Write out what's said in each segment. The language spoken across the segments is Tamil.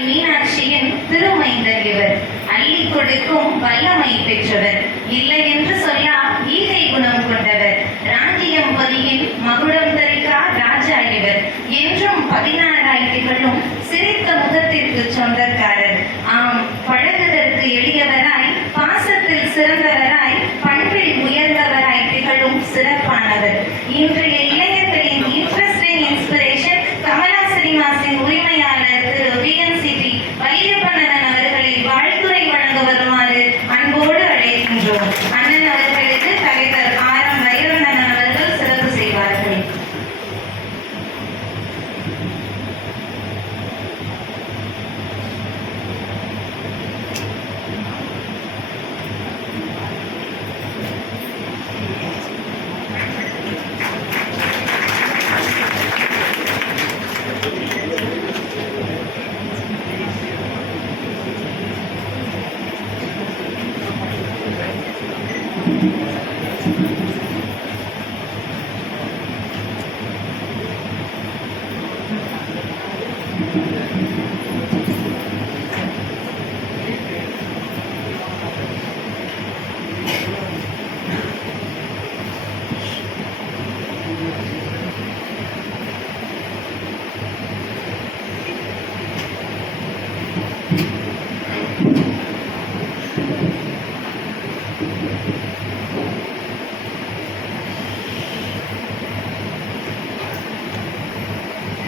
மீனாட்சியின் திருமைந்தர் இவர். அள்ளி கொடுக்கும் வல்லமை பெற்றவர். இல்லை என்று சொல்லா ஈகை குணம் கொண்டவர். ராஜ்யம் பதியின் மகுடம் தரிகா ராஜா இவர். என்றும் பதினாறாய் திகழும் சிரித்த முகத்திற்கு சொந்தக்காரர். ஆம் பழகுதற்கு எளியவராய் பாசத்தில் சிறந்தவராய் பண்பில் உயர்ந்தவராய் திகழும் சிறந்த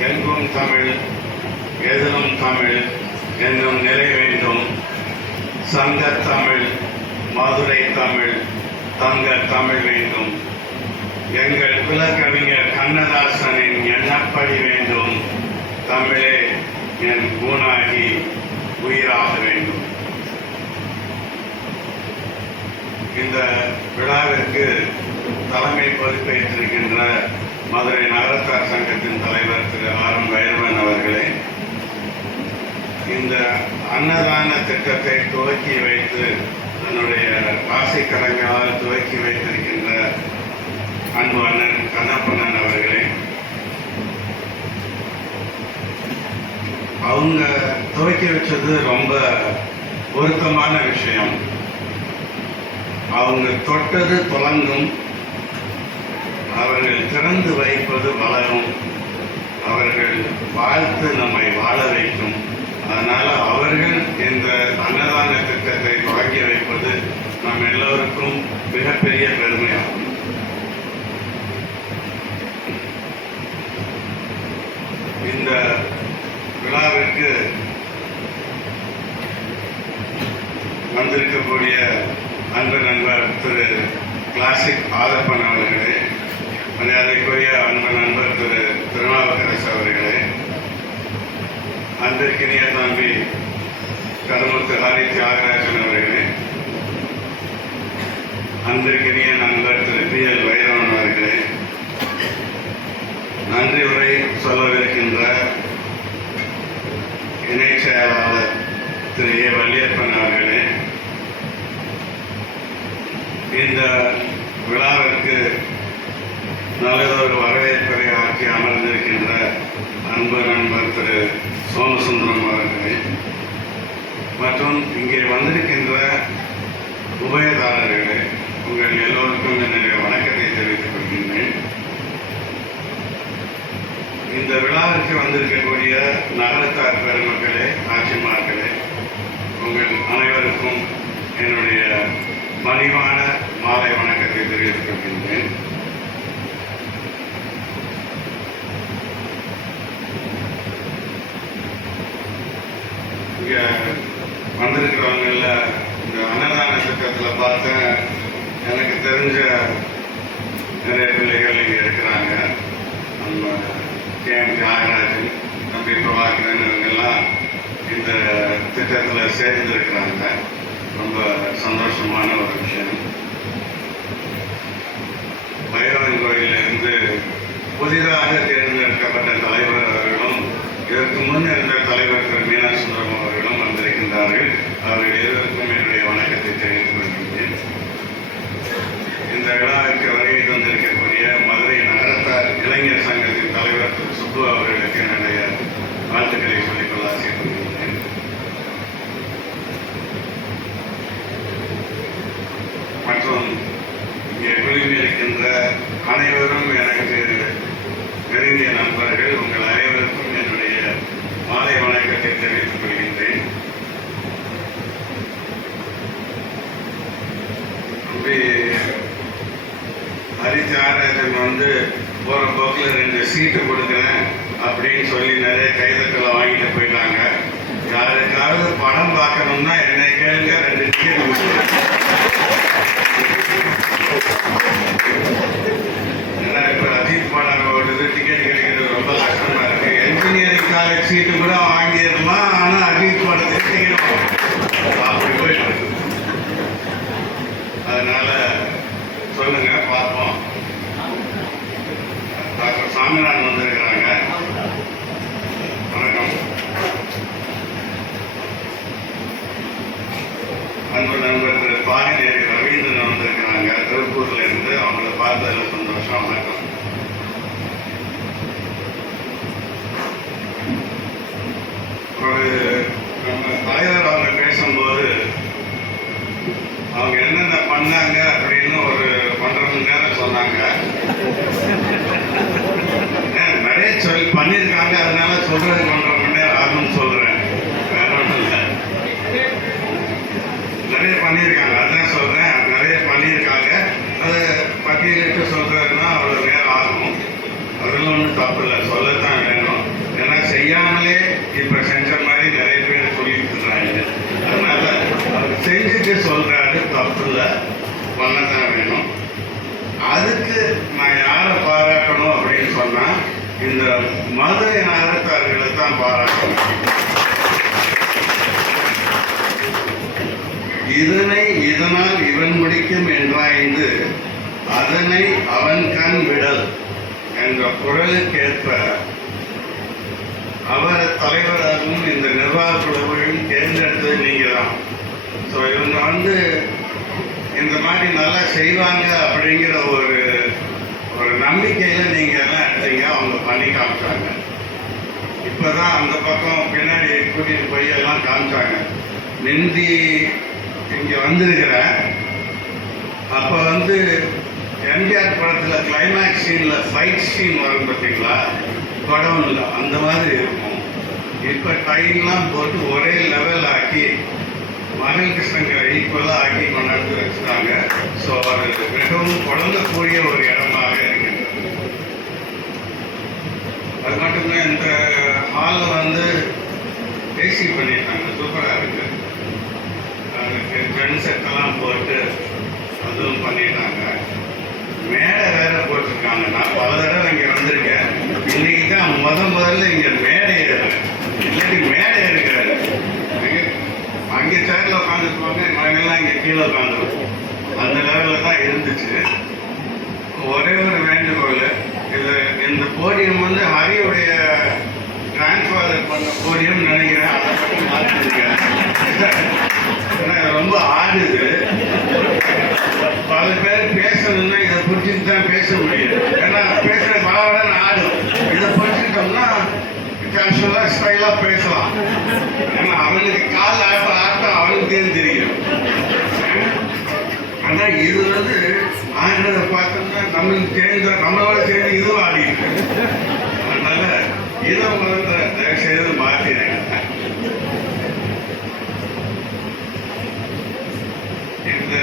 எங்கும் தமிழ் எதிலும் தமிழ் என்னும் நிலை வேண்டும். சங்க தமிழ் மதுரை தமிழ் தங்க தமிழ் வேண்டும். எங்கள் குலக்கவிஞர் கண்ணதாசனின் எண்ணப்படி வேண்டும். தமிழே என் ஊனாகி உயிராக வேண்டும். இந்த விழாவிற்கு தலைமை பொறுப்பேற்றிருக்கின்ற மதுரை நகரத்தார் சங்கத்தின் தலைவர் திரு ஆர் எம் வைரவன் அவர்களே இந்த அன்னதான திட்டத்தை துவக்கி வைத்து தன்னுடைய ஆசை கடங்களால் துவக்கி வைத்திருக்கின்ற அன்பு அண்ணன் கண்ணப்பண்ணன் அவர்களே அவங்க துவக்கி வச்சது ரொம்ப பொருத்தமான விஷயம். அவங்க தொட்டது தொடங்கும் அவர்கள் திறந்து வைப்பது வளரும். அவர்கள் வாழ்த்து நம்மை வாழ வைக்கும். அதனால அவர்கள் இந்த அன்னதான திட்டத்தை தொடங்கி வைப்பது நம் எல்லோருக்கும் மிகப்பெரிய பெருமையாகும். இந்த விழாவிற்கு வந்திருக்கக்கூடிய அன்பு நண்பர் திரு கிளாசிக் ஆதப்பன் அவர்களே மரியாதைக்குரிய அன்பு நண்பர் திரு திருநாவுக்கரசு அவர்களே அன்பிற்கினிய தம்பி கருமுத்து ஹரி தியாகராஜன் அவர்களே அன்பிற்கினிய நண்பர் திரு பி எல் வைரவன் அவர்களே நன்றி உரை சொல்லவிருக்கின்ற இணை செயலாளர் திரு ஏ வள்ளியப்பன் அவர்களே இந்த விழாவிற்கு நல்லதொரு வரவேற்பை ஆற்றி அமர்ந்திருக்கின்ற அன்பு நண்பர் திரு சோமசுந்தரம் அவர்களை மற்றும் இங்கே வந்திருக்கின்ற உபயதாரர்களே உங்கள் எல்லோருக்கும் என்னுடைய வணக்கத்தை தெரிவித்துக் கொள்கின்றேன். இந்த விழாவிற்கு வந்திருக்கக்கூடிய நகரத்தார் பெருமக்களே ஆட்சிமார்களே உங்கள் அனைவருக்கும் என்னுடைய மலிவான மாலை வணக்கத்தை தெரிவித்துக் கொள்கின்றேன். இங்கே வந்திருக்கிறவங்கள இந்த அன்னதான திட்டத்தில் பார்த்தேன். எனக்கு தெரிஞ்ச நிறைய பிள்ளைகள் இங்கே இருக்கிறாங்க. நம்ம கே. எம். தியாகராஜன் தம்பி பிரபாகரன் இவங்கெல்லாம் இந்த திட்டத்தில் சேர்ந்துருக்கிறாங்க. ரொம்ப சந்தோஷமான ஒரு விஷயம். பைரவன் கோயிலிருந்து புதிதாக தேர்ந்தெடுக்கப்பட்ட தலைவர் அவர்களும் இதற்கு முன் இருந்த தலைவர் திரு மீனாசுந்தரம் அவர்களும் வந்திருக்கின்றார்கள். அவர்கள் இருவருக்கும் என்னுடைய வணக்கத்தை தெரிவித்துக் கொள்கின்றேன். இந்த விழாவிற்கு வருகை தந்திருக்கக்கூடிய மதுரை நகரத்தார் இளைஞர் சங்கத்தின் தலைவர் திரு சுப்பு அவர்களுக்கு என்னுடைய வாழ்த்துக்களை டாக்டர் சாமிநாதன் அதில் ஒன்றும் தப்பு இல்லை. சொல்லத்தான் வேணும். ஏன்னா செய்யாமலே இப்ப செஞ்ச மாதிரி நிறைய பேர் சொல்லிட்டு இருக்காங்க அதனால அவர் செஞ்சுட்டு சொல்றாரு தப்பு இல்லை. பண்ணத்தான் வேணும். அதுக்கு நான் யாரை பாராட்டணும் அப்படின்னு சொன்னா இந்த மதுரை நகரத்தார்களை தான் பாராட்டணும். இதனை இதனால் இவன் முடிக்கும் என்றாய்ந்து அதனை அவன் கண் விடல். என்ற குரலுக்கேற்ப அவரை தலைவராகவும் இந்த நிர்வாக குழுவையும் தேர்ந்தெடுத்தது நீங்கள் தான் ஸோ இவங்க வந்து இந்த மாதிரி நல்லா செய்வாங்க அப்படிங்கிற ஒரு ஒரு நம்பிக்கையில் நீங்கள் எல்லாம் எடுத்தீங்க அவங்க பண்ணி காமிச்சாங்க. இப்போ தான் அந்த பக்கம் பின்னாடி கூட்டிகிட்டு போய் எல்லாம் காமிச்சாங்க. நிந்தி இங்கே வந்திருக்கிறேன் அப்போ வந்து எம்ஜிஆர் படத்தில் கிளைமேக்ஸ் சீனில் ஃபைட் சீன் வரும் பார்த்தீங்களா படம் இல்லை. அந்த மாதிரி இருக்கும். இப்போ டைம்லாம் போட்டு ஒரே லெவல் ஆக்கி மகள் கிருஷ்ணங்கரை ஈக்குவலாக ஆக்கி கொண்டாந்து வச்சுட்டாங்க. ஸோ அது மிகவும் குழந்தக்கூடிய ஒரு இடமாக இருக்கின்றது. அது மட்டுமே இந்த ஹாலில் வந்து ஏசி பண்ணிட்டாங்க. சூப்பராக இருக்குது அதுக்கு ஃப்ரெண்ட் செட்டெல்லாம் போட்டு அதுவும் பண்ணிட்டாங்க. மேடை வேற போட்டிருக்காங்க நான் பல தடவை இங்கே வந்திருக்கேன். இன்னைக்கு தான் முத முதல்ல இங்கே மேடை ஏறுறேன். இல்லாட்டி மேடை இருக்காரு அங்கே அங்கே சேர்ல உட்காந்துருப்பாங்க நாங்கெல்லாம் இங்கே கீழே உட்காந்துருப்போம் அந்த லெவலில் தான் இருந்துச்சு. ஒரே ஒரு வேண்டுகோள் இல்லை இந்த போடியம் வந்து ஹரியுடைய கிராண்ட்ஃபாதர் பண்ண போடியம் நினைக்கிறேன். அதை மட்டும் ரொம்ப ஆடுது. பல பேர் இது வந்து ஆங்கில பார்த்தோம்னா நம்மளுக்கு சேர்ந்த நம்மளோட சேர்ந்து இதுவும் ஆடிட்டு அதனால இதை முதல்ல தயவு செய்து இந்த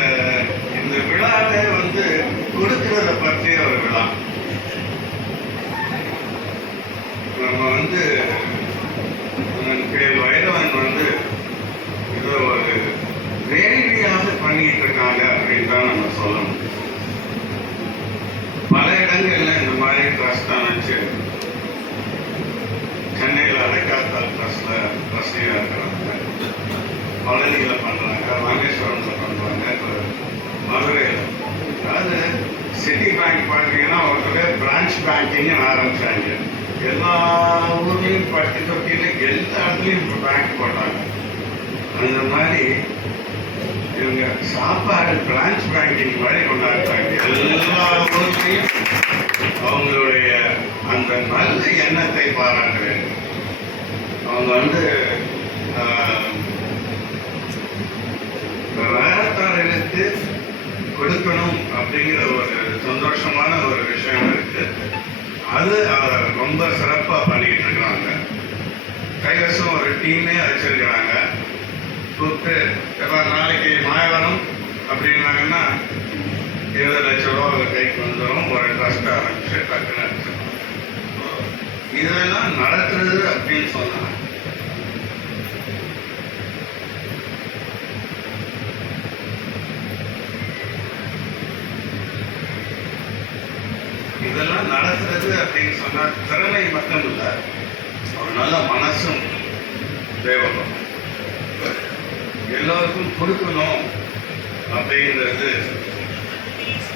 இந்த விழாவே வந்து கொடுக்கிறத பற்றிய ஒரு விழா. நம்ம வந்து பேர் வைரவன் வந்து ஏதோ ஒரு வேள்வியாக பண்ணிட்டு இருக்காங்க அப்படின்னு தான் நம்ம சொல்லணும். பல இடங்கள்ல இந்த மாதிரி ட்ரஸ்ட் அமைச்சு சென்னையில் அடைக்காத்தால் ட்ரஸ்ட்ல ட்ரஸ்டியா இருக்கிறாங்க பழனியில பண்றாங்க ராமேஸ்வரம்ல பண்றாங்க மதுரையில். அதாவது சிட்டி பேங்க் பார்த்தீங்கன்னா ஒருத்தர் பிரான்ச் பேங்கிங்னு ஆரம்பிச்சாங்க. எல்லா ஊர்லயும் பட்டி தொட்டியில எல்லா இடத்துலயும் பேங்க் போட்டாங்க. அந்த மாதிரி இவங்க சாப்பாடு பிரான்ச் பேங்கிங் மாதிரி கொண்டாடுறாங்க. எல்லா அவங்களுடைய அந்த நல்ல எண்ணத்தை பாராட்டுறேன் அவங்க வந்து ஆஹ், வேலைத்தாரர்களுக்கு கொடுக்கணும் அப்படிங்கிற ஒரு சந்தோஷமான ஒரு விஷயம் இருக்கு. அது அவர் ரொம்ப சிறப்பாக பண்ணிக்கிட்டு இருக்கிறாங்க கைவசம் ஒரு டீமே வச்சிருக்கிறாங்க கொடுத்து எப்ப நாளைக்கு மாயவரம் அப்படின்னாங்கன்னா இருபது லட்சம் ரூபா அவங்க கைக்கு வந்துடும் ஒரு ட்ரஸ்ட் ஆரம்பிச்சு டக்குன்னு இதெல்லாம் நடக்கிறது அப்படின்னு சொன்னாங்க இதெல்லாம் நடக்கிறது அப்படின்னு சொன்னா திறமை மட்டும் இல்லை ஒரு நல்ல மனசும் தேவைப்படும். எல்லோருக்கும் கொடுக்கணும் அப்படிங்கிறது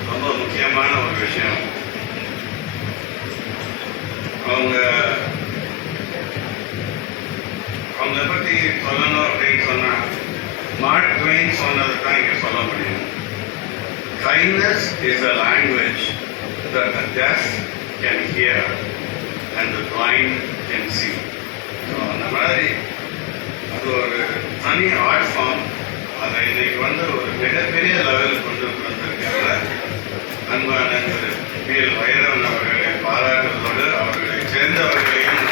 ரொம்ப முக்கியமான ஒரு விஷயம் அவங்க அவங்கள பத்தி சொல்லணும் அப்படின்னு சொன்னா மார்க் ட்வெயின் சொன்னது தான் இங்க சொல்ல முடியும் kindness is a language that the deaf can hear and the blind can see. So அந்த மாதிரி அது ஒரு தனி ஆர்ட் ஃபார்ம் அதை இன்னைக்கு வந்து ஒரு மிகப்பெரிய லெவலில் கொண்டு வந்திருக்கிற அன்பான திரு பி எல் வைரவன் அவர்களை பாராட்டுவதோடு அவர்களை சேர்ந்தவர்களையும்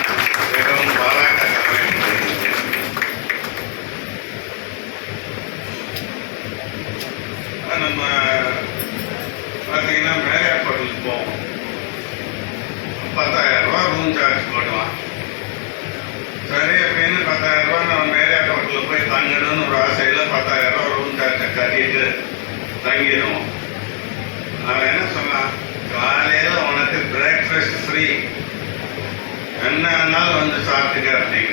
மிகவும் பாராட்ட நம்ம பார்த்தீங்கன்னா மேரியாட் ஹோட்டலுக்கு போவோம். பத்தாயிரம் ரூபா ரூம் சார்ஜ் போடுவான். சரி அப்படின்னு பத்தாயிரம் தங்கணும்னு ஒரு ஆசையில் பத்தாயிரம் ரூபாய் ரூம் கட்டிட்டு தங்கிடுவோம் அவன் என்ன சொன்னான்? காலையில் உனக்கு பிரேக்ஃபாஸ்ட் ஃப்ரீ என்ன வேணாலும் வந்து சாப்பிட்டுக்க அப்படிங்க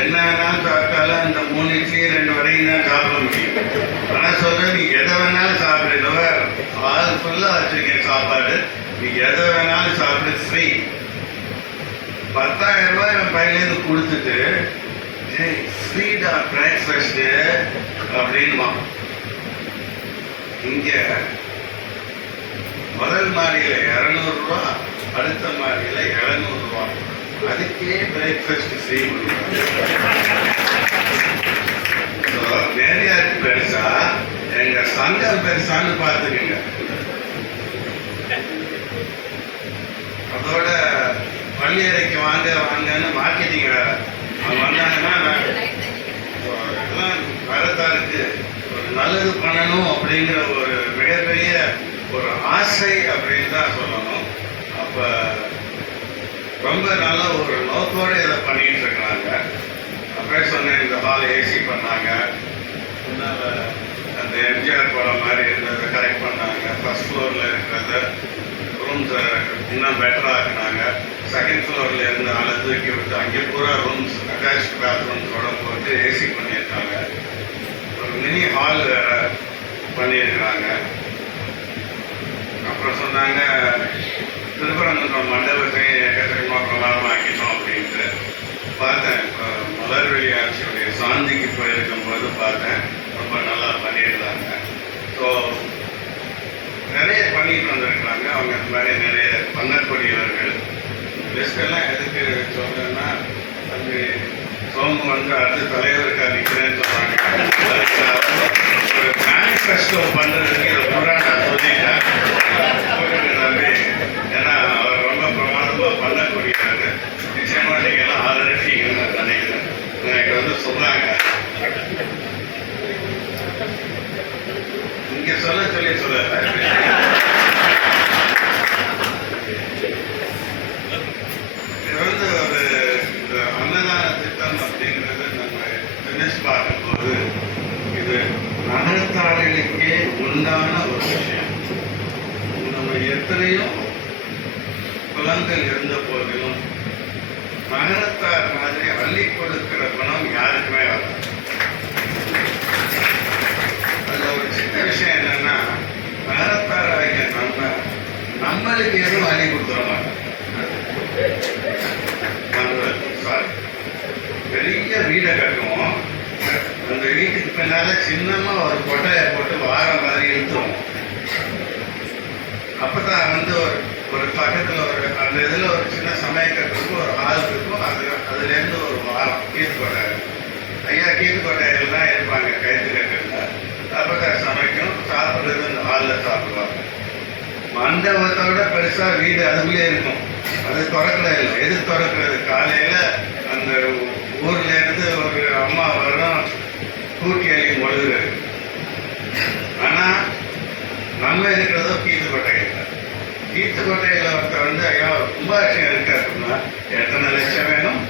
என்ன வேணாலும் சாப்பிட்டாலும் அந்த மூணு இட்லி ரெண்டு வரையும் தான் சாப்பிட முடியும். ஆனால் சொல்ற நீ எதை வேணாலும் சாப்பிடுவ ஆள் ஃபுல்லா வச்சிருக்கேன் சாப்பாடு. நீ எதை வேணாலும் சாப்பிடு ஃப்ரீ பத்தாயிரம் ரூபாய் என் பையிலேருந்து கொடுத்துட்டு "ஏய், ஃப்ரீடா அப்படின்மா இங்க முதல் மாடியில இருநூறு ரூபா அடுத்த மாடியில எழுநூறு ரூபா. அதுக்கே பிரேக்ஃபாஸ்ட் ஃப்ரீ வேலையாட்டு பெருசா எங்க சங்கம் பெருசான்னு பார்த்துக்கங்க. அதோட பள்ளி அறைக்கு வாங்க வாங்கன்னு மார்க்கெட்டிங் வேற. அவங்க வந்தாங்கன்னா நான் எல்லாம் வரத்தாருக்கு ஒரு நல்லது பண்ணணும் அப்படிங்கிற ஒரு மிகப்பெரிய ஒரு ஆசை அப்படின்னு தான் சொல்லணும். அப்ப ரொம்ப நல்ல ஒரு நோக்கோடு இதை பண்ணிட்டு இருக்கிறாங்க அப்புறம் சொன்னேன் இந்த ஹால் ஏசி பண்ணாங்க. அந்த எம்ஜிஆர் படம் மாதிரி இருந்ததை கரெக்ட் பண்ணாங்க. ஃபர்ஸ்ட் ஃப்ளோரில் இருக்கிறத. ரூம்ஸை இன்னும் பெட்டராக ஆக்குனாங்க செகண்ட் ஃப்ளோர்ல இருந்து ஆளை தூக்கி விட்டு அங்கே பூரா ரூம்ஸ் அட்டாச் பாத்ரூம்ஸோட போட்டு ஏசி பண்ணியிருக்காங்க. ஒரு மினி ஹால் வேற பண்ணியிருக்கிறாங்க. அப்புறம் சொன்னாங்க திருப்பரங்குன்றம் மண்டபத்தையும் எக்கச்சக்கமாக பிரமாதமாக ஆக்கிட்டோம் அப்படின்ட்டு பார்த்தேன். இப்போ மலர்வெளி ஆட்சியுடைய சாந்திக்கு போயிருக்கும் போது பார்த்தேன். ரொம்ப நல்லா பண்ணியிருந்தாங்க. ஸோ நிறைய பண்ணிட்டு வந்திருக்கிறாங்க. அவங்க மேலே மாதிரி நிறைய பண்ணக்கூடியவர்கள் லிஸ்டெல்லாம் எதுக்கு சொல்றேன்னா அது சோமு வந்து அடுத்த தலைவருக்கு நிற்கிறேன்னு சொன்னாங்க ஒரு மேனிஃபெஸ்டோ பண்றதுக்கு இதை மண்டபத்தை விட பெருசாக வீடு அதுக்குள்ளே இருக்கும். அது திறக்கிறது இல்லை. எது திறக்கிறது? காலையில் அந்த ஊர்லேருந்து ஒரு அம்மா வரலாம் கூட்டி அள்ளி மொழுகிறது ஆனால் நம்ம இருக்கிறதோ கீழ்த்துக்கோட்டையில் கீழ்த்துக்கோட்டையில் ஒருத்தர் வந்து ஐயா ரொம்ப கும்பாஷம் இருக்காருன்னா எத்தனை லட்சம் வேணும்?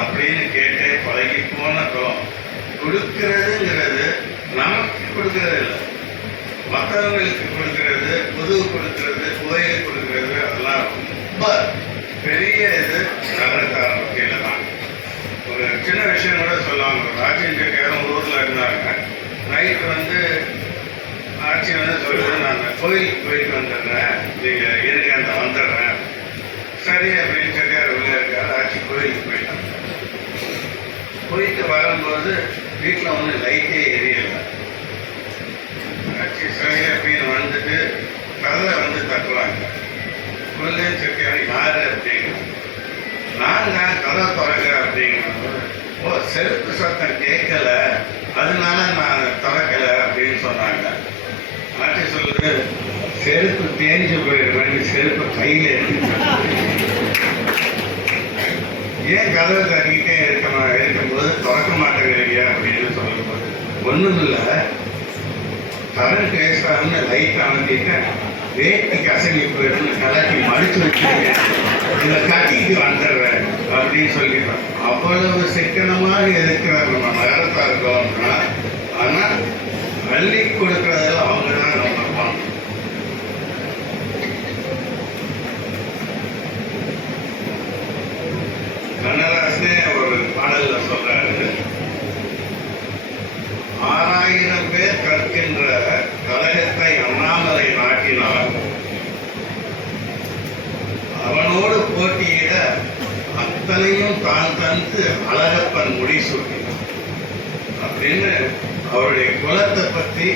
அப்படின்னு கேட்டு பழகி போனதும் கொடுக்கிறதுங்கிறது நமக்கு கொடுக்கறது இல்லை மற்றவங்களுக்கு கொடுக்குறது புது கொடுக்கிறது கோயிலுக்கு கொடுக்கிறது அதெல்லாம் ரொம்ப பெரிய இது. நகரத்தார கீழே தான் ஒரு சின்ன விஷயம் கூட சொல்லலாம். ராஜேந்திர கேரம் ஊரில் இருந்தாங்க. நைட் வந்து ஆட்சி வந்து சொல்லுது நான். கோயிலுக்கு போயிட்டு வந்துடுறேன். நீங்கள் இருங்க நான் வந்துடுறேன். சரி அப்படின்னு சொல்லி அவர் உள்ள இருக்காரு. ஆட்சி கோயிலுக்கு போயிட்டாங்க போயிட்டு வரும்போது வீட்டில் வந்து லைட்டே எரியலை. ஆட்சி சரி அப்படின்னு சொல்லுவாங்க. தட்டுவாங்க உள்ளேன்னு சொல்லி யாரு அப்படின்னு. நான் கதை திறக்க அப்படிங்கும்போது ஓ செருப்பு சத்தம் கேட்கல. அதனால நான் திறக்கல அப்படின்னு சொன்னாங்க. ஆட்சி சொல்லுது செருப்பு தேஞ்சு போயிடுவேன் செருப்பு கையில் எடுத்து ஏன் கதவை தட்டிக்கிட்டே இருக்கணும்? இருக்கும்போது திறக்க மாட்டேங்கிறீங்க அப்படின்னு சொல்லும்போது ஒண்ணும் இல்லை கரண்ட் ஆகுன்னு லைட் அமர்த்திட்டேன். வேட்டிக்கு அசங்கி போயிடுன்னு கலட்டி மடிச்சு வச்சுருக்கேன். இதை கட்டிட்டு வந்துடுறேன் அப்படின்னு சொல்லிடுறோம் அவ்வளவு சிக்கனமாக இருக்கிறார் நம்ம நகரத்தா இருக்கோம்னா ஆனால் அள்ளி கொடுக்கறதெல்லாம் அவங்க தான் நம்ம பண்ணணும் கண்ணதாசனே ஒரு பாடல்ல சொல்றாரு ஆறாயிரம் பேர் கற்கின்ற கழகத்தை அண்ணாமலை நாட்டினார் அவனோடு போட்டியிட அத்தனையும் தான் தந்து அழகப்பன் முடிசூட்டினார் அப்படின்னு அவருடைய குலத்தை பத்தி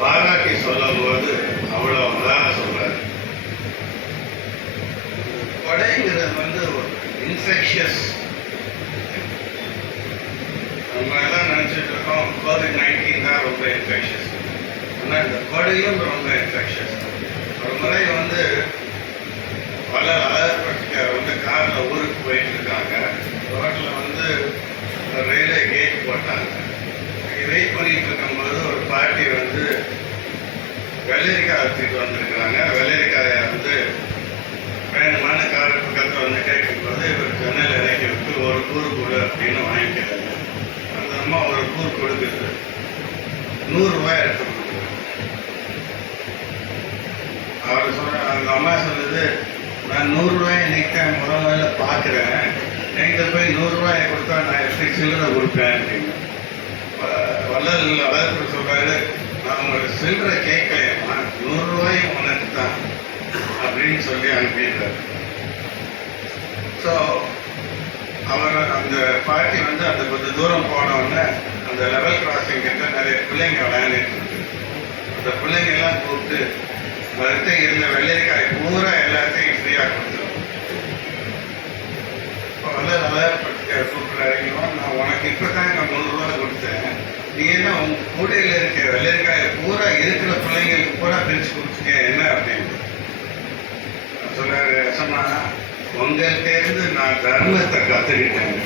பாராட்டி சொல்லும் போது அவ்வளவு அழகா சொல்றாரு. கொடைங்கிறது வந்து ஒரு இன்ஃபெக்ஷியஸ் நம்ம எல்லாம் நினைச்சிட்டு இருக்கோம் கோவிட் நைன்டீன் தான் ரொம்ப இன்ஃபெக்ஷியஸ் ஆனால் இந்த கொடையும் ரொம்ப இன்ஃபெக்ஷன் ஒரு முறை வந்து பல அழகப்பட்ட வந்து காரில் ஊருக்கு போயிட்டு இருக்காங்க ரோட்டில் வந்து ரயில்வே கேட் போட்டாங்க வெயிட் பண்ணிட்டு இருக்கும்போது ஒரு பாட்டி வந்து வெள்ளரிக்காய் வச்சுட்டு வந்திருக்கிறாங்க வெள்ளரிக்காயை வந்து வேணுமான கார் பக்கத்தில் வந்து கேட்கும்போது இவர் ஜன்னல் இறக்கி விட்டு ஒரு கூறு கொடு அப்படின்னு வாங்கிக்கிறாங்க அந்த அம்மா ஒரு கூறு கொடுக்குது நூறுரூவாய் எடுத்து அவர் சொன்ன அந்த அம்மா சொன்னது நான் நூறுரூவாய் இன்னைக்கு தான் முதல் முதல்ல பார்க்குறேன். என்கிட்ட போய் நூறுரூவாயை கொடுத்தா நான் எப்படி சில்லறை கொடுப்பேன்? அப்படின்னு. வ- வள்ளல் அழகு நான் உங்களோட சில்லறை கேட்கலையம்மா நூறுரூவாய் உனக்கு தான் அப்படின்னு சொல்லி அனுப்பிடுறாரு. ஸோ அவர் அந்த பாட்டி வந்து அந்த கொஞ்சம் தூரம் போனவுடனே அந்த லெவல் கிராசிங் கிட்ட நிறைய பிள்ளைங்க விளையாண்டுட்டு இருக்கு. அந்த பிள்ளைங்க எல்லாம் கூப்பிட்டு அவர்கிட்ட இருந்த வெள்ளரிக்காய் பூரா எல்லாத்தையும் ஃப்ரீயாக கொடுத்துருவோம் இப்போ வந்து நல்லா கூப்பிட்றாரு நான் உனக்கு இப்போ தான் நான் நூறுரூவா கொடுத்தேன். நீ என்ன உங்க கூடையில் இருக்க வெள்ளரிக்காய் பூரா இருக்கிற பிள்ளைங்களுக்கு பூரா பிரித்து கொடுத்துட்டேன் என்ன அப்படின்னு. சொல்றாரு சொன்னா உங்கள்கிட்ட இருந்து நான் தர்மத்தை கத்துக்கிட்டேன்.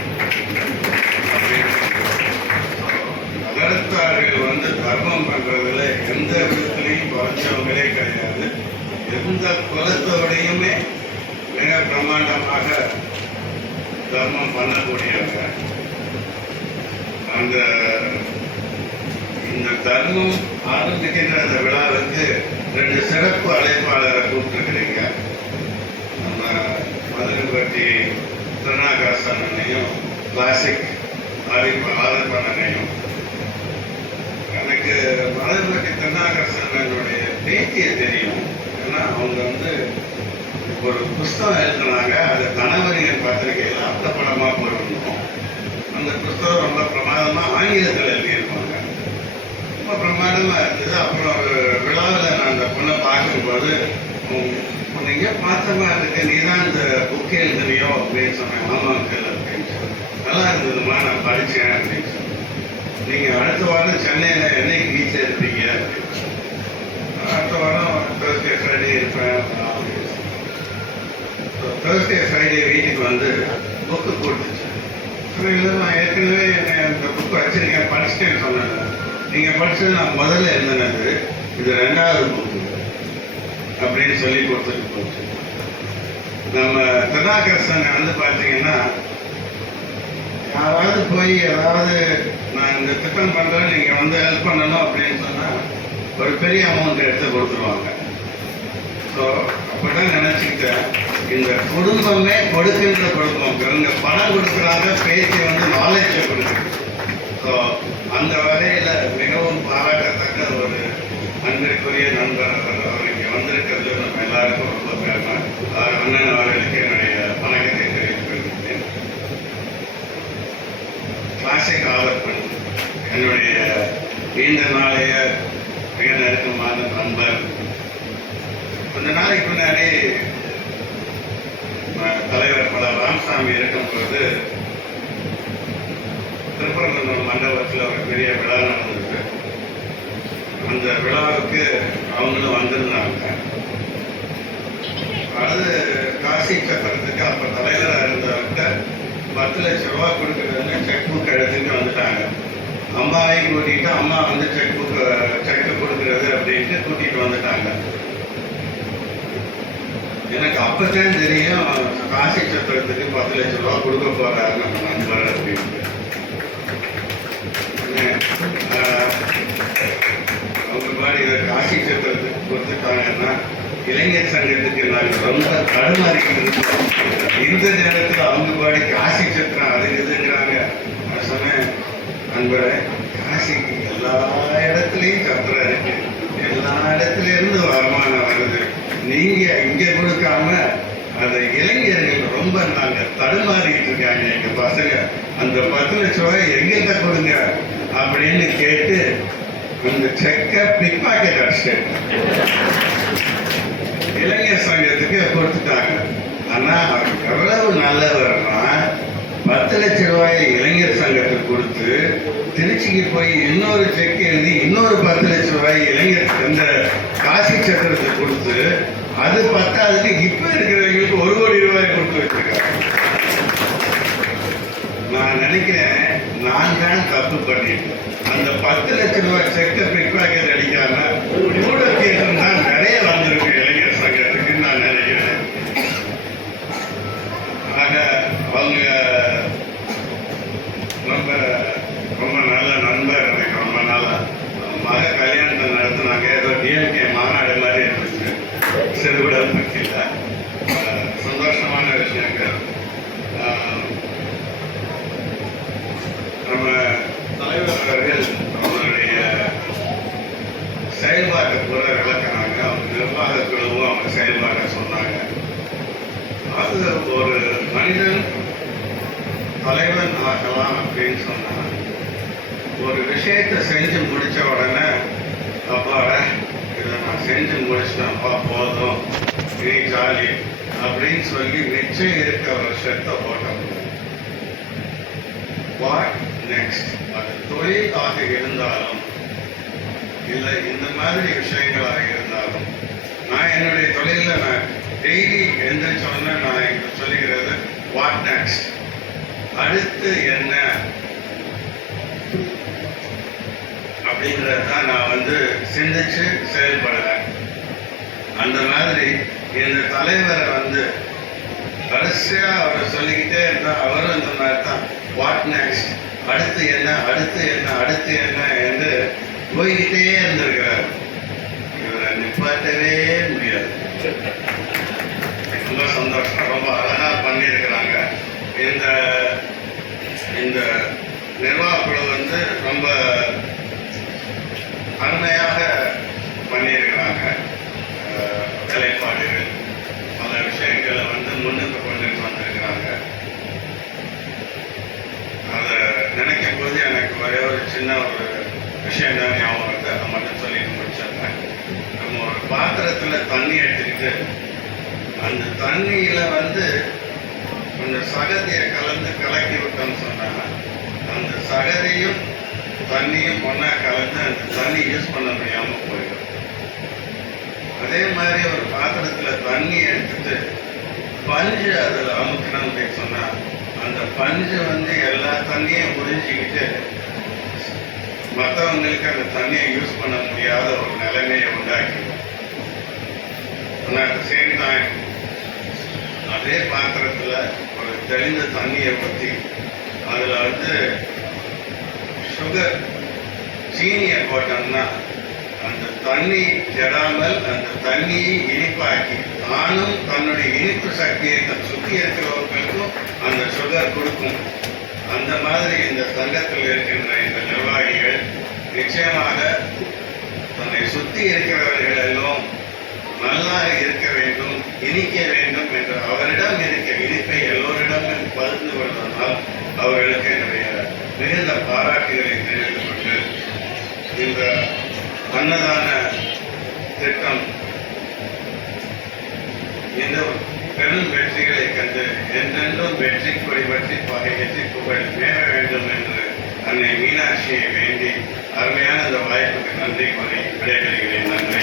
நகரத்தார்கள் வந்து தர்மம் பண்றதுல எந்த விதத்திலையும் குறைஞ்சவங்களே கிடையாது. எந்த குலத்தோடையுமே மிக பிரம்மாண்டமாக தர்மம் பண்ணக்கூடியவங்க. அந்த இந்த தர்மம் ஆரம்பிக்கின்ற அந்த விழாவுக்கு ரெண்டு சிறப்பு அழைப்பாளரை கூப்பிட்டுருக்கிறீங்க. நம்ம மதுரைப்பட்டி திருநாகாசனையும் கிளாசிக் ஆதிப்ப ஆதிப்பனையும் எனக்கு மதுரைப்பட்டி திருநாகாசனுடைய பேத்தியை தெரியும். ஏன்னா அவங்க வந்து ஒரு புஸ்தகம் எழுதுனாங்க. அது கணவரின் பத்திரிகையில் அந்த படமாக போயிருந்தோம். அந்த புஸ்தகம் ரொம்ப பிரமாதமாக ஆங்கிலத்தில் எழுதியிருப்பாங்க. ரொம்ப பிரமாதமாக இருந்தது. அப்புறம் ஒரு விழாவில் நான் அந்த பொண்ணை பார்க்கும்போது உம், நீங்க பார்த்தமா இருக்கு. நீ தான் இந்த புக்கே எழுதுறியோ அப்படின்னு சொன்னேன். ஆமா அப்படின்னு சொல்லி நல்லா இருந்ததுமா நான் படித்தேன் அப்படின்னு சொல்லி நீங்க அடுத்த வாரம் சென்னையில என்னைக்கு ரீச் இருப்பீங்க அடுத்த வாரம் தேர்ஸ்டே ஃப்ரைடே இருப்பேன். தேர்ஸ்டே ஃப்ரைடே வீட்டுக்கு வந்து புக்கு போட்டுச்சு. இல்லை நான் ஏற்கனவே என்னை அந்த புக் வச்சிருக்கேன். படிச்சிட்டேன்னு சொன்னேன். நீங்கள் படிச்சது நான் முதல்ல எழுதினது இது ரெண்டாவது புக்கு அப்படின்னு சொல்லி கொடுத்துட்டு போச்சு. நம்ம திருநாக்கரசன் வந்து பார்த்தீங்கன்னா யாராவது போய் ஏதாவது நான் இந்த திட்டம் பண்ணுறேன் நீங்கள் வந்து ஹெல்ப் பண்ணணும் அப்படின்னு சொன்னால் ஒரு பெரிய அமௌண்ட் எடுத்து கொடுத்துருவாங்க. ஸோ அப்படிதான் நினச்சிக்கிட்டேன். இந்த குடும்பமே கொடுக்கின்ற குடும்பம். இவங்க பணம் கொடுக்குறாங்க பேச்சு வந்து நாலேஜ் கொடுக்குது. ஸோ அந்த வகையில் மிகவும் பாராட்டத்தக்க ஒரு அன்பிற்குரிய நண்பர் அவர் இங்கே வந்திருக்கிறது. நம்ம எல்லாருக்கும் ரொம்ப பெருமை அண்ணன் கிளாசிக் ஆலப்பன் என்னுடைய நீண்ட நாளைய மிக நெருக்கமான நண்பர். கொஞ்ச நாளைக்கு முன்னாடி தலைவர் பல ராமசாமி இருக்கும் பொழுது திருப்பரங்குன்றம் மண்டபத்தில் ஒரு பெரிய விழா நடந்தது. அந்த விழாவுக்கு அவங்களும் வந்திருந்தாங்க. அது காசி சக்கரத்துக்கு அப்ப தலைவராக இருந்தவர்கிட்ட பத்து லட்சம் ரூபாய் கொடுக்கறதுன்னு செக் புக் எடுத்துட்டு வந்துட்டாங்க. அம்மாவையும் கூட்டிகிட்டு அம்மா வந்து செக் புக் செக் கொடுக்கறது அப்படின்ட்டு கூட்டிட்டு வந்துட்டாங்க. எனக்கு அப்பதான் தெரியும் காசி சக்கரத்துக்கு பத்து லட்ச ரூபா கொடுக்க போகிறாரு நம்ம நண்பர் அப்படின்ட்டு. அவங்க மாதிரி இதை காசி சக்கரத்துக்கு கொடுத்துட்டாங்கன்னா இளைஞர் சங்கத்துக்கு நாங்கள் ரொம்ப தடுமாறிக்கிட்டு இந்த நேரத்தில் அவங்க பாடி காசி சத்திரம் அது இதுங்கிறாங்க. சொன்னேன் நண்பரே காசிக்கு எல்லா இடத்துலையும் சத்திரம் இருக்கு. எல்லா இடத்துல இருந்து வருமானம் வருது. நீங்க இங்க கொடுக்காம அந்த இளைஞர்கள் ரொம்ப நாங்க தடுமாறிட்டு இருக்காங்க. எங்க பசங்க அந்த பத்து லட்ச ரூபாய் எங்கிட்ட கொடுங்க அப்படின்னு கேட்டு அந்த செக்கை பிக் பாக்கெட் அடிச்சிட்டேன் இளைஞர் சங்கத்துக்கு கொடுத்துட்டாங்க ஆனால் அவர் எவ்வளவு நல்லவர்னா பத்து லட்ச ரூபாயை இளைஞர் சங்கத்துக்கு கொடுத்து திருச்சிக்கு போய் இன்னொரு செக் எழுதி இன்னொரு பத்து லட்ச ரூபாய் இளைஞர் அந்த காசி சக்கரத்துக்கு கொடுத்து அது பத்தாவதுக்கு இப்போ இருக்கிறவங்களுக்கு ஒரு கோடி ரூபாய் கொடுத்து வச்சிருக்காங்க. நான் நினைக்கிறேன் நான் தான் தப்பு பண்ணிட்டேன். அந்த பத்து லட்ச ரூபாய் செக்கை பிக் பாக்கெட் அடிக்காம கூட கேட்கும் தான் அவங்க ரொம்ப ரொம்ப நல்ல நண்பர் எனக்கு ரொம்ப நாளா. மக கல்யாணத்தை நடத்தினாங்க ஏதோ டிஎம்கே மாநாடு மாதிரி இருந்துச்சு. சிறுவிடல் பற்றியில் சந்தோஷமான விஷயங்கள் நம்ம தலைவர் அவர்கள் அவங்களுடைய செயல்பாட்டை கூட விளக்குறாங்க. அவங்க நிர்வாக குழுவும் அவங்க செயல்பாட்டை சொன்னாங்க. அது ஒரு மனிதன் தலைவன் ஆகலாம் அப்படின்னு சொன்னான். ஒரு விஷயத்தை செஞ்சு முடிச்ச உடனே அப்பாடா இதை நான் செஞ்சு முடிச்சிட்டேன்ப்பா போதும். நீ ஜாலி. அப்படின்னு சொல்லி நிச்சயம் இருக்க வருஷத்தை ஓட்ட வாட் நெக்ஸ்ட் அது தொழிலாக இருந்தாலும் இல்லை இந்த மாதிரி விஷயங்களாக இருந்தாலும் நான் என்னுடைய தொழிலில் நான் டெய்லி எந்த உடனே நான் இங்க சொல்லுகிறது வாட் நெக்ஸ்ட் அடுத்து என்ன? அப்படிங்கிறத தான் நான் வந்து சிந்திச்சு செயல்படுறேன். அந்த மாதிரி இந்த தலைவரை வந்து கடைசியாக அவர் சொல்லிக்கிட்டே இருந்தால் அவரும் இந்த மாதிரி தான் வாட் நெக்ஸ்ட் அடுத்து என்ன? அடுத்து என்ன? அடுத்து என்ன? என்று போய்கிட்டே இருந்திருக்கிறார். இவரை நிப்பாட்டவே முடியாது. ரொம்ப சந்தோஷம். ரொம்ப அழகாக பண்ணியிருக்கிறாங்க. இந்த இந்த நிர்வாக குழு வந்து ரொம்ப அருமையாக பண்ணியிருக்கிறாங்க. கலைப்பாடுகள் வேலைப்பாடுகள் பல விஷயங்களை வந்து முன்னுக்கு கொண்டு வந்திருக்கிறாங்க. அதை நினைக்கும் போது எனக்கு ஒரே ஒரு சின்ன ஒரு விஷயம் தான் ஞாபகம் வருது. அதை மட்டும் சொல்லிட்டு முடிச்சிருந்தேன் நம்ம ஒரு பாத்திரத்தில் தண்ணி எடுத்துக்கிட்டு அந்த தண்ணியில் வந்து கொஞ்சம் சகதியை கலந்து கலக்கி விட்டோம்னு சொன்னால் அந்த சகதியும் தண்ணியும் ஒன்றா கலந்து அந்த தண்ணி யூஸ் பண்ண முடியாமல் போயிடும். அதே மாதிரி ஒரு பாத்திரத்தில் தண்ணி எடுத்துட்டு பஞ்சு அதில் அமுக்கணும் அப்படின்னு சொன்னால் அந்த பஞ்சு வந்து எல்லா தண்ணியும் உறிஞ்சிக்கிட்டு மற்றவங்களுக்கு அந்த தண்ணியை யூஸ் பண்ண முடியாத ஒரு நிலைமையை உண்டாக்கி And சேம் டைம் அதே பாத்திரத்தில் தெளிந்த தண்ணியை ஊற்றி அதில் வந்து சுகர் சீனியை போட்டோம்னா அந்த தண்ணி கெடாமல் அந்த தண்ணியை இனிப்பாக்கி தானும் தன்னுடைய இனிப்பு சக்தியை தன் சுற்றி இருக்கிறவர்களுக்கும் அந்த சுகர் கொடுக்கும். அந்த மாதிரி இந்த சங்கத்தில் இருக்கின்ற இந்த நிர்வாகிகள் நிச்சயமாக தன்னை சுற்றி இருக்கிறவர்கள் எல்லாம் நல்லா இருக்க வேண்டும் இனிக்க வேண்டும் என்று அவரிடம் இருக்க இனிப்பை எல்லோரிடமும் பகிர்ந்து கொள்வதனால் அவர்களுக்கு என்னுடைய மிகுந்த பாராட்டுகளை தெரிவித்துக் கொண்டு இந்த அன்னதான திட்டம் இந்த பெரும் வெற்றிகளை கண்டு என்றென்றும் வெற்றி கொடி பற்றி பகை வெற்றி புகழ் மேல வேண்டும் என்று அன்னை மீனாட்சியை வேண்டி அருமையான இந்த வாய்ப்புக்கு நன்றி கூறி விடைபெறுகிறேன். நன்றி.